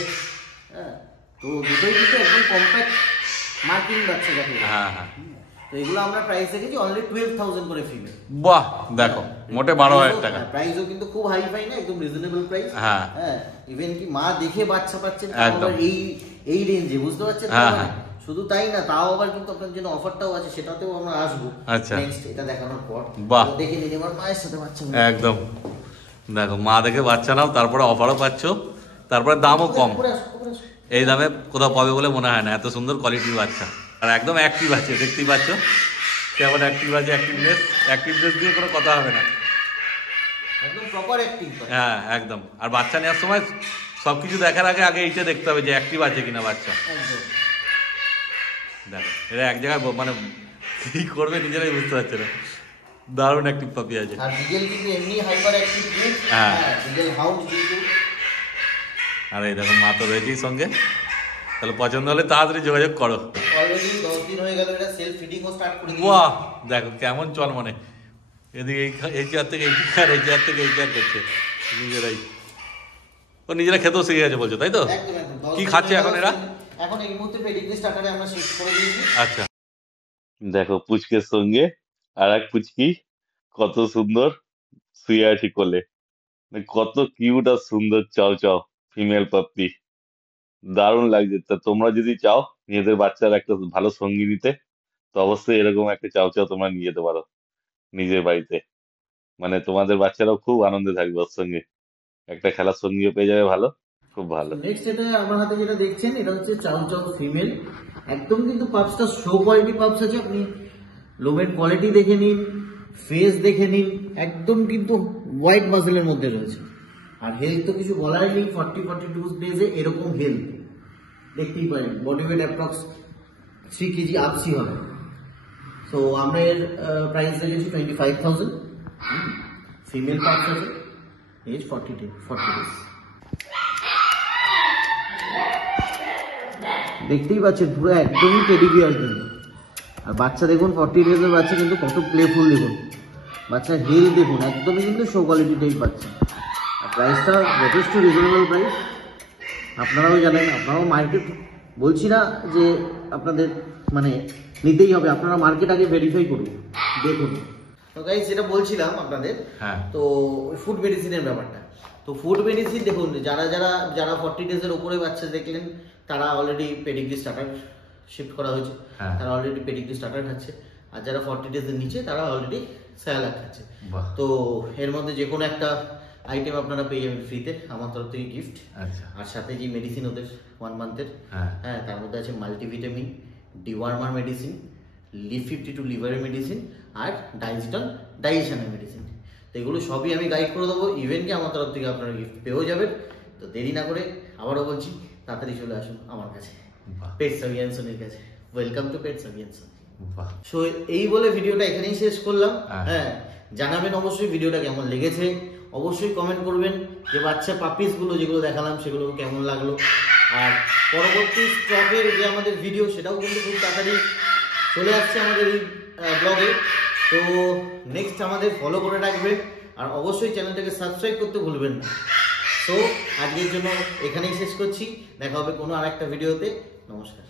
হ্যাঁ, তো দুটোই কিন্তু একদম কম্প্যাক্ট মার্কিং বাচ্চা যাকে বলে। হ্যাঁ, হ্যাঁ, তো এগুলো আমরা প্রাইস রেখেছি অনলি 12,000 করে ফিমেল। বাহ। দেখো মোটে 12,000 টাকা। প্রাইসও কিন্তু খুব হাই ফাই না, একদম রিজনেবল প্রাইস। হ্যাঁ। হ্যাঁ, ইভেন কি মা দেখে বাচ্চা পাচ্ছেন একদম। এই রেঞ্জে, বুঝতে পারছেন? হ্যাঁ, হ্যাঁ। শুধু তাই না, তাও আবার কিন্তু আপনার জন্য অফারটাও আছে, সেটাতেও আমরা আসবো আচ্ছা। নেক্সট এটা দেখানোর পর। বাহ। তো দেখে নিন এবার মায়ের সাথে বাচ্চা। একদম। দেখো মা দেখে বাচ্চা নাও, তারপরে অফারও পাচ্ছ, তারপরে দামও কম। এই দামে কোথাও পাবে বলে মনে হয় না, এত সুন্দর কোয়ালিটির বাচ্চা। আর একদম অ্যাক্টিভ আছে, দেখতেই পাচ্ছ কেমন অ্যাক্টিভ আছে। অ্যাক্টিভনেস দিয়ে কোনো কথা হবে না। একদম প্রপার অ্যাক্টিভ। হ্যাঁ, একদম। আর বাচ্চা নেওয়ার সময় সবকিছু দেখার আগে এইটা দেখতে হবে যে অ্যাক্টিভ আছে কিনা বাচ্চা। একদম। দেখো এরা এক জায়গায় মানে কি করবে নিজেরাই বুঝতে পারছে না। দারুণ অ্যাক্টিভ পাপি আছে। আর ডিজেল কিন্তু এমনি হাইপার অ্যাক্টিভ। হ্যাঁ। ডিজেল হাউন্ড কিন্তু আর এই দেখো মা তো রয়েছেই সঙ্গে, তাহলে পছন্দ হলে তাড়াতাড়ি যোগাযোগ করো। অলরেডি 10 দিন হয়ে গেল, এটা সেলফ ফিডিংও স্টার্ট করে দিয়েছে। বাহ দেখো কেমন চল মানে, এদিকে এই চেয়ার থেকে এই চেয়ার, এই চেয়ার থেকে এই চেয়ার করছে নিজেরাই, ও নিজেরা খেতেও শিখে গেছে বলছো তাই তো? একদম একদম। 10 কি দিন খাচ্ছে হয়ে এখন গেল, এরা? এখন এই মুহূর্তে পেডিগ্রি স্টার্টারে আমরা শিফট করে দিয়েছি। আচ্ছা দেখো পুচকের সঙ্গে আর এক পুচকি কত সুন্দর শুয়ে আছে কোলে, মানে কত কিউট আর সুন্দর চাও চাও ফিমেল পাপ্পি, দারুণ লাগছে। তা তোমরা যদি চাও নিজেদের বাচ্চার একটা ভালো সঙ্গী নিতে, তো অবশ্যই এরকম একটা চাও চাও তোমরা নিয়ে যেতে পারো নিজের বাড়িতে, মানে তোমাদের বাচ্চারাও খুব আনন্দে থাকবে ওর সঙ্গে, একটা খেলার সঙ্গীও পেয়ে যাবে ভালো, খুব ভালো। নেক্সট এটা আমার হাতে যেটা দেখছেন এটা হচ্ছে চাউ চাউ ফিমেল, একদম কিন্তু পাপসটা শো কোয়ালিটি পাপস আছে। আপনি লোমের কোয়ালিটি দেখে নিন, ফেস দেখে নিন, একদম কিন্তু হোয়াইট মাসেলের মধ্যে রয়েছে। আর হেলথ তো কিছু বলারই নেই, 40-42 ডেজে এরকম হেলথ দেখতেই পারেন। বডি ওয়েট অ্যাপ্রক্স 3 কেজি আপসি হবে। সো আমরা এর প্রাইস রেখেছি 25,000। ফিমেল পাপস আছে, এজ 40 ডেজ। দেখতেই পাচ্ছেন পুরো একদমই টেডিবিয়ার কিন্তু। আর বাচ্চা দেখুন 40 ডেজের বাচ্চা কিন্তু কত প্লেফুল দেখুন, বাচ্চার হেল দেখুন, একদমই কিন্তু শো কোয়ালিটি টাইপ বাচ্চা। আর প্রাইসটা যথেষ্ট রিজনেবল প্রাইস, আপনারাও জানেন, আপনারাও মার্কেট, বলছি না যে আপনাদের মানে নিতেই হবে, আপনারা মার্কেট আগে ভেরিফাই করুন, দেখুন। তো গাইস যেটা বলছিলাম আপনাদের, হ্যাঁ তো ফুড মেডিসিনের ব্যাপারটা, তো ফুড মেডিসিন দেখুন, যারা 40 ডেজের উপরে বাচ্চা দেখলেন তারা অলরেডি পেডিগ্রি স্টার্টার শিফট করা হয়েছে, হ্যাঁ। তারা অলরেডি পেডিগ্রি স্টার্টার খাচ্ছে। আর যারা 40 ডেজের নিচে তারা অলরেডি স্যালাড খাচ্ছে। বাহ তো এর মধ্যে যে কোনো একটা আইটেম আপনারা পেয়ে যাবেন ফ্রিতে আমার তরফ থেকে গিফট। আচ্ছা আর সাথে যে মেডিসিন ওদের 1 মান্থের, হ্যাঁ হ্যাঁ, তার মধ্যে আছে মাল্টিভিটামিন, ডিওয়ার্মার মেডিসিন, লিভ 52 লিভারের মেডিসিন, আর ডাইজেশনের মেডিসিন। তো এগুলো সবই আমি গাইড করে দেবো, ইভেন কি আমার তরফ থেকে আপনারা গিফট পেয়েও যাবেন। তো দেরি না করে আবারও বলছি, তাড়াতাড়ি চলে আসুন আমার কাছে, বাহ পেট সাবিয়ানসনের কাছে। ওয়েলকাম টু পেট সাবিয়ানসন। বাহ সো এই বলে ভিডিওটা এখানেই শেষ করলাম। হ্যাঁ। হ্যাঁ, জানাবেন অবশ্যই ভিডিওটা কেমন লেগেছে, অবশ্যই কমেন্ট করবেন যে বাচ্চা পাপিসগুলো যেগুলো দেখালাম সেগুলো কেমন লাগলো। আর পরবর্তী স্টকের যে আমাদের ভিডিও সেটাও কিন্তু খুব তাড়াতাড়ি চলে আসছে আমাদের এই ব্লগে। তো নেক্সট আমাদের ফলো করে রাখবেন, আর অবশ্যই চ্যানেলটাকে সাবস্ক্রাইব করতে ভুলবেন না। তো আজকের জন্য এখানেই শেষ করছি, দেখা হবে কোনো আর একটা ভিডিওতে। নমস্কার।